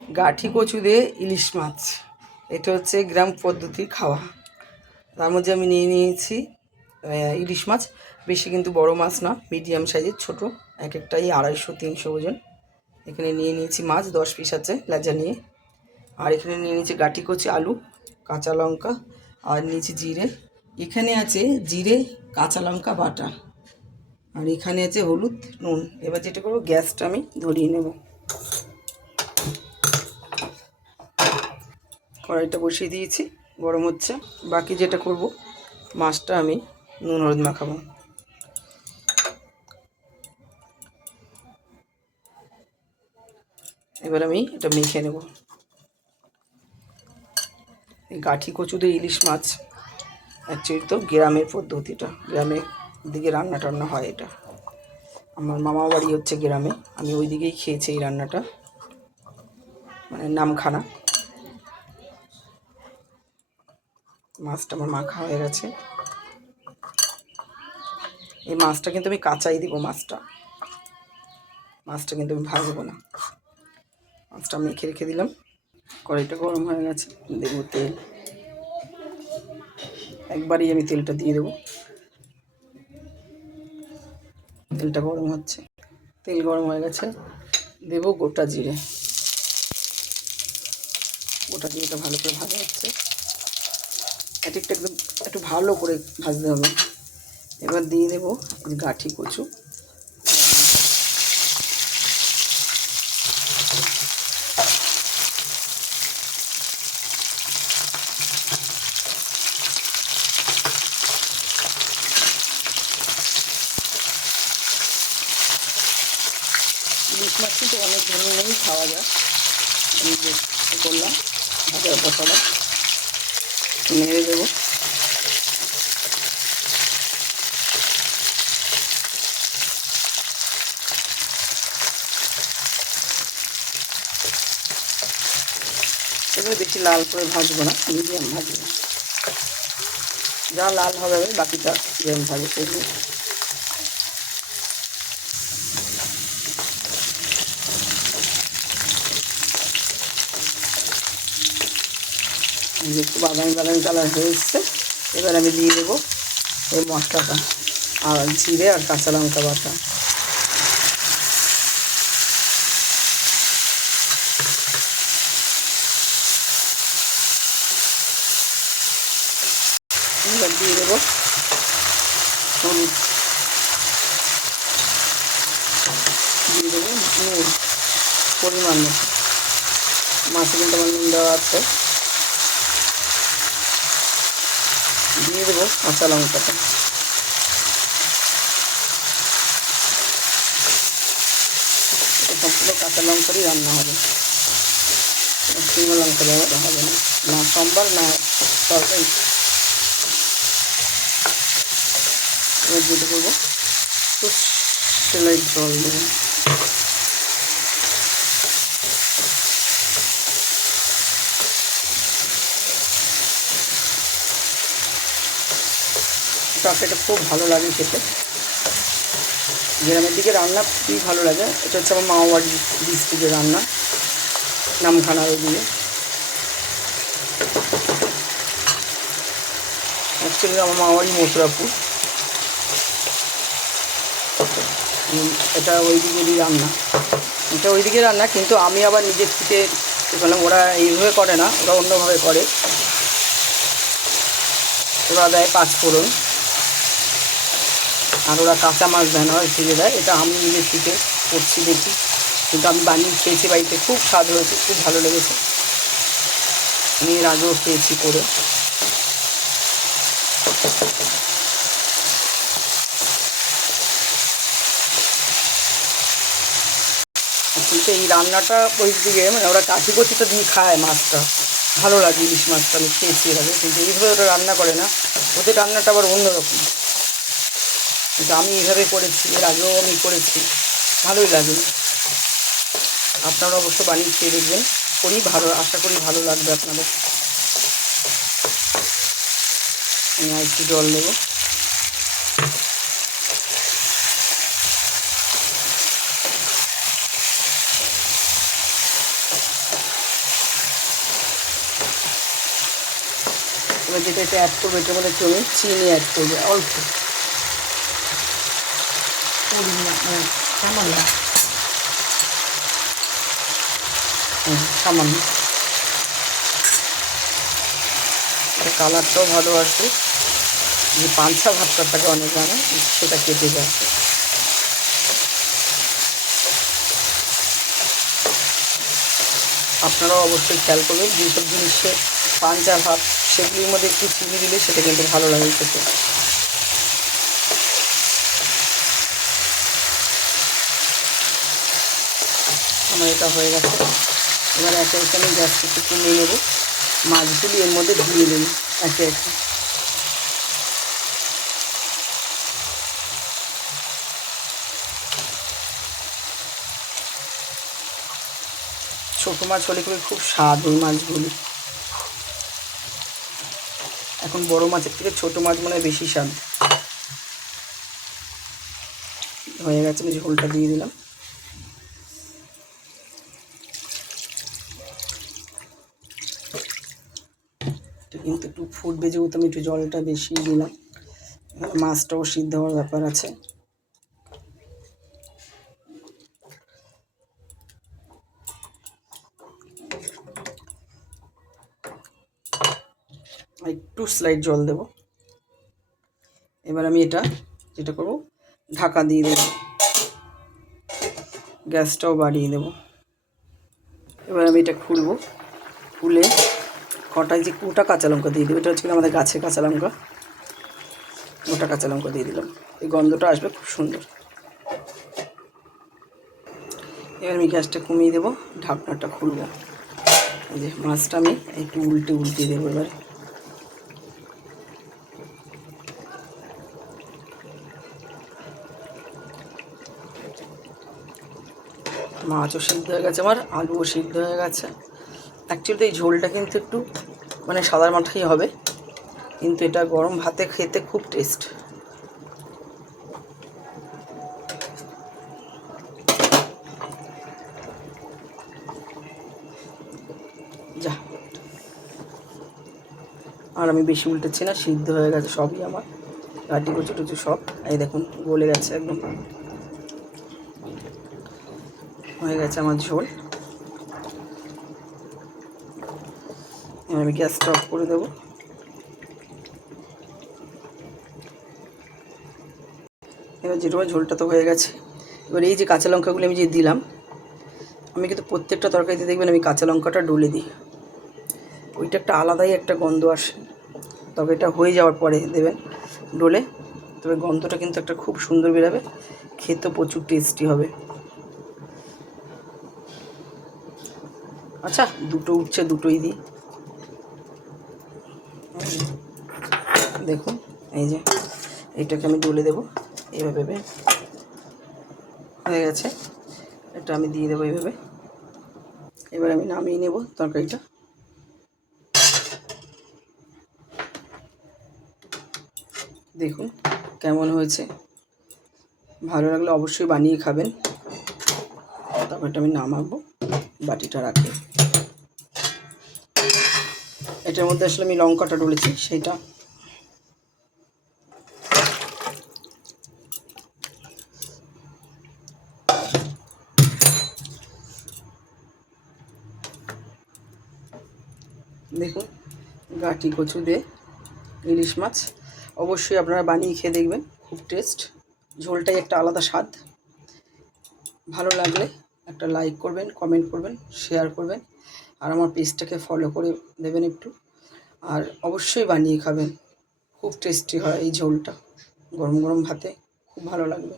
গাঠি কচু দিয়ে ইলিশ মাছ। এটা হচ্ছে গ্রাম পদ্ধতির খাওয়া। তার মধ্যে আমি নিয়ে নিয়েছি ইলিশ মাছ। বেশি কিন্তু বড় মাছ না, মিডিয়াম সাইজের ছোট, এক একটাই 250-300 ওজন। এখানে নিয়ে নিয়েছি মাছ 10 পিস আছে লেজা নিয়ে। আর এখানে নিয়ে নিয়েছি গাঠি কচি, আলু, কাঁচা লঙ্কা, আর নিয়েছি জিরে। এখানে আছে জিরে, কাঁচা লঙ্কা বাটা, আর এখানে আছে হলুদ, নুন। এবার যেটা করবো, গ্যাসটা আমি ধরিয়ে নেব। কড়াইটা বসিয়ে দিয়েছি, গরম হচ্ছে। বাকি যেটা করব, মাছটা আমি নুন হলুদ মাখাবো। এবার আমি এটা মেখে নেব। এই গাঠি কচুতে ইলিশ মাছ অ্যাকচুয়ালি তো গ্রামের পদ্ধতিটা, গ্রামের দিকে রান্না টান্না হয় এটা। আমার মামা বাড়ি হচ্ছে গ্রামে, আমি ওই দিকেই খেয়েছি এই রান্নাটা, মানে নামখানা। মাছটা আমার মাখা হয়ে গেছে। এই মাছটা কিন্তু আমি কাঁচাই দিব, মাছটা কিন্তু আমি ভাজবো না। মাছটা মেখে রেখে দিলাম। কড়াইটা গরম হয়ে গেছে, দেবো তেল। একবারই আমি তেলটা দিয়ে দেবো। তেলটা গরম হচ্ছে, তেল গরম হয়ে গেছে, দেবো গোটা জিরে। গোটা জিরেটা ভালো করে ভাজা হচ্ছে, এটা একদম একটু ভালো করে ভাজতে হবে। এবার দিয়ে দেবো গাঠি কচু। ইলিশ মাছ কিন্তু অনেক ধরনেরই খাওয়া যায়। আমি যে করলাম, ভাজার মশলা নেড়ে দেবো। এগুলো বেশি লাল করে ভাজবো না, মিডিয়াম ভাজবো। যা লাল হবে বাকিটা যেমন ভাজবো সেগুলো। একটু বাদামি বাদামি কালার হয়ে এসছে। এবার আমি দিয়ে দেবো এই মশলাটা, আর জিরে আর কাঁচা লঙ্কা বাটা। এবার দিয়ে দেবো হলুদ, দিয়ে দেবো নুন পরিমাণ মতো। মাছে কিন্তু আমার নুন দেওয়া আছে। দিয়ে দেবো কাঁচা লঙ্কাটা। এটা সম্পূর্ণ কাঁচা লঙ্কারই রান্না হবে, শুকনো লঙ্কা ব্যবহার হবে না, না সম্বার না তরকারি। এবার যেটা করবো, একটু সেলাই জল দেবো। তরকারিটা খুব ভালো লাগে খেতে। গ্রামের দিকে রান্না খুবই ভালো লাগে। এটা হচ্ছে আমার মামাবাড়ি ডিস্ট্রিক্টের রান্না, নামখানার ওদিকে। অ্যাকচুয়ালি আমার মামাবাড়ি মথুরাপুর। এটা ওই দিকেরই রান্না, এটা ওই দিকে রান্না, কিন্তু আমি আবার নিজের থেকে বললাম, ওরা এইভাবে করে না, ওরা অন্যভাবে করে। ওরা দেয় 5 ফোড়ন, আর ওরা কাঁচা মাছ দেয় না, ফিরে দেয়। এটা আমি নিজের থেকে করছি দেখি, কিন্তু আমি বানিয়ে খেয়েছি বাড়িতে, খুব স্বাদ হয়েছে, খুব ভালো লেগেছে। আমি এর আগেও খেয়েছি করে। কিন্তু এই রান্নাটা ওই দিকে, মানে ওরা কাঠি কচিটা দিয়ে খায় মাছটা, ভালো লাগে ইলিশ মাছটা, আমি খেয়েছি এভাবে। কিন্তু এইভাবে ওরা রান্না করে না, ওদের রান্নাটা আবার অন্যরকম। কিন্তু আমি এইভাবে করেছি, এর আগেও আমি করেছি, ভালোই লাগে। আপনারা অবশ্য বানিয়ে খেয়ে দেখবেন, করি ভালো, আশা করি ভালো লাগবে আপনাদের। আমি আর একটু জল দেবো। এবার যেটা এটা অ্যাড করবো, এটার মধ্যে একটু আমি চিনি অ্যাড করবো, অল্প সামান্য। কালারটাও ভালো আসবে, যে পাঞ্চা ভাতটা থাকে অনেক জানে সেটা কেটে যায়। আপনারাও অবশ্যই খেয়াল করবেন, যেসব জিনিসে পাঞ্চা ভাত সেগুলির মধ্যে একটু চিনি দিলে সেটা কিন্তু ভালো লাগে খেতে। আমার এটা হয়ে গেছে। এবার একে একে আমি গ্যাসটা একটু কমিয়ে নেব, মাছগুলি এর মধ্যে দিয়ে দেব একে একে। ছোটো মাছ হলে খুব স্বাদ ওই মাছগুলি। এখন বড় মাছের থেকে ছোটো মাছ মনে হয় বেশি স্বাদ। হয়ে গেছে, আমি ঝোলটা দিয়ে দিলাম। কিন্তু একটু ফুটবে, যেহেতু আমি একটু জলটা বেশি দিলাম, মাছটাও সিদ্ধ হওয়ার ব্যাপার আছে। একটু স্লাইড জল দেব। এবার আমি এটা যেটা করব, ঢাকা দিয়ে দেব, গ্যাসটাও বাড়িয়ে দেব। এবার আমি এটা খুলব, খুলে কটায় যে গোটা কাঁচা লঙ্কা দিয়ে দেবো। এটা হচ্ছে আমাদের গাছের কাঁচা লঙ্কা, গোটা কাঁচা লঙ্কা দিয়ে দিলাম, এই গন্ধটা আসবে খুব সুন্দর। এবার আমি গ্যাসটা কমিয়ে দেবো, ঢাকনাটা খুলব। এই যে মাছটা আমি একটু উল্টে দেবো। এবার মাছও সিদ্ধ হয়ে গেছে, আমার আলুও সিদ্ধ হয়ে গেছে। অ্যাকচুয়ালি এই ঝোলটা কিন্তু একটু মানে সাদা মাঠাই হবে, কিন্তু এটা গরম ভাতে খেতে খুব টেস্ট। যা, আর আমি বেশি উল্টেছি না, সিদ্ধ হয়ে গেছে সবই আমার, গাটি কচু টুচু সব। এই দেখুন গলে গেছে একদম, হয়ে গেছে আমার ঝোল। এবার আমি গ্যাসটা অফ করে দেবো। এবার যেটা ঝোলটা তো হয়ে গেছে। এবার এই যে কাঁচা লঙ্কাগুলো আমি যে দিলাম, আমি কিন্তু প্রত্যেকটা তরকারিতে দেখবেন আমি কাঁচা লঙ্কাটা ডলে দিই, ওইটা একটা আলাদাই একটা গন্ধ আসে। তবে এটা হয়ে যাওয়ার পরে দেবেন ডলে, তবে গন্ধটা কিন্তু একটা খুব সুন্দর বেরোবে, খেতে প্রচুর টেস্টি হবে। আচ্ছা, দুটো উঠছে, দুটোই দিই। দেখুন এই যে এইটাকে আমি ডলে দেবো এইভাবে, হয়ে গেছে। এটা আমি দিয়ে দেবো এইভাবে। এবার আমি নামিয়ে নেব তরকারিটা। দেখুন কেমন হয়েছে, ভালো লাগলে অবশ্যই বানিয়ে খাবেন। তারপরটা আমি নামাবো, বাটিটা রাখি। এটার মধ্যে আসলে আমি লঙ্কাটা ডলেছি সেটা, দেখুন গাটি কচু দিয়ে ইলিশ মাছ, অবশ্যই আপনারা বানিয়ে খেয়ে দেখবেন, খুব টেস্ট। ঝোলটাই একটা আলাদা স্বাদ। ভালো লাগলে একটা লাইক করবেন, কমেন্ট করবেন, শেয়ার করবেন, আর আমার পেজটাকে ফলো করে দেবেন একটু। আর অবশ্যই বানিয়ে খাবেন, খুব টেস্টি হয় এই ঝোলটা, গরম গরম ভাতে খুব ভালো লাগবে।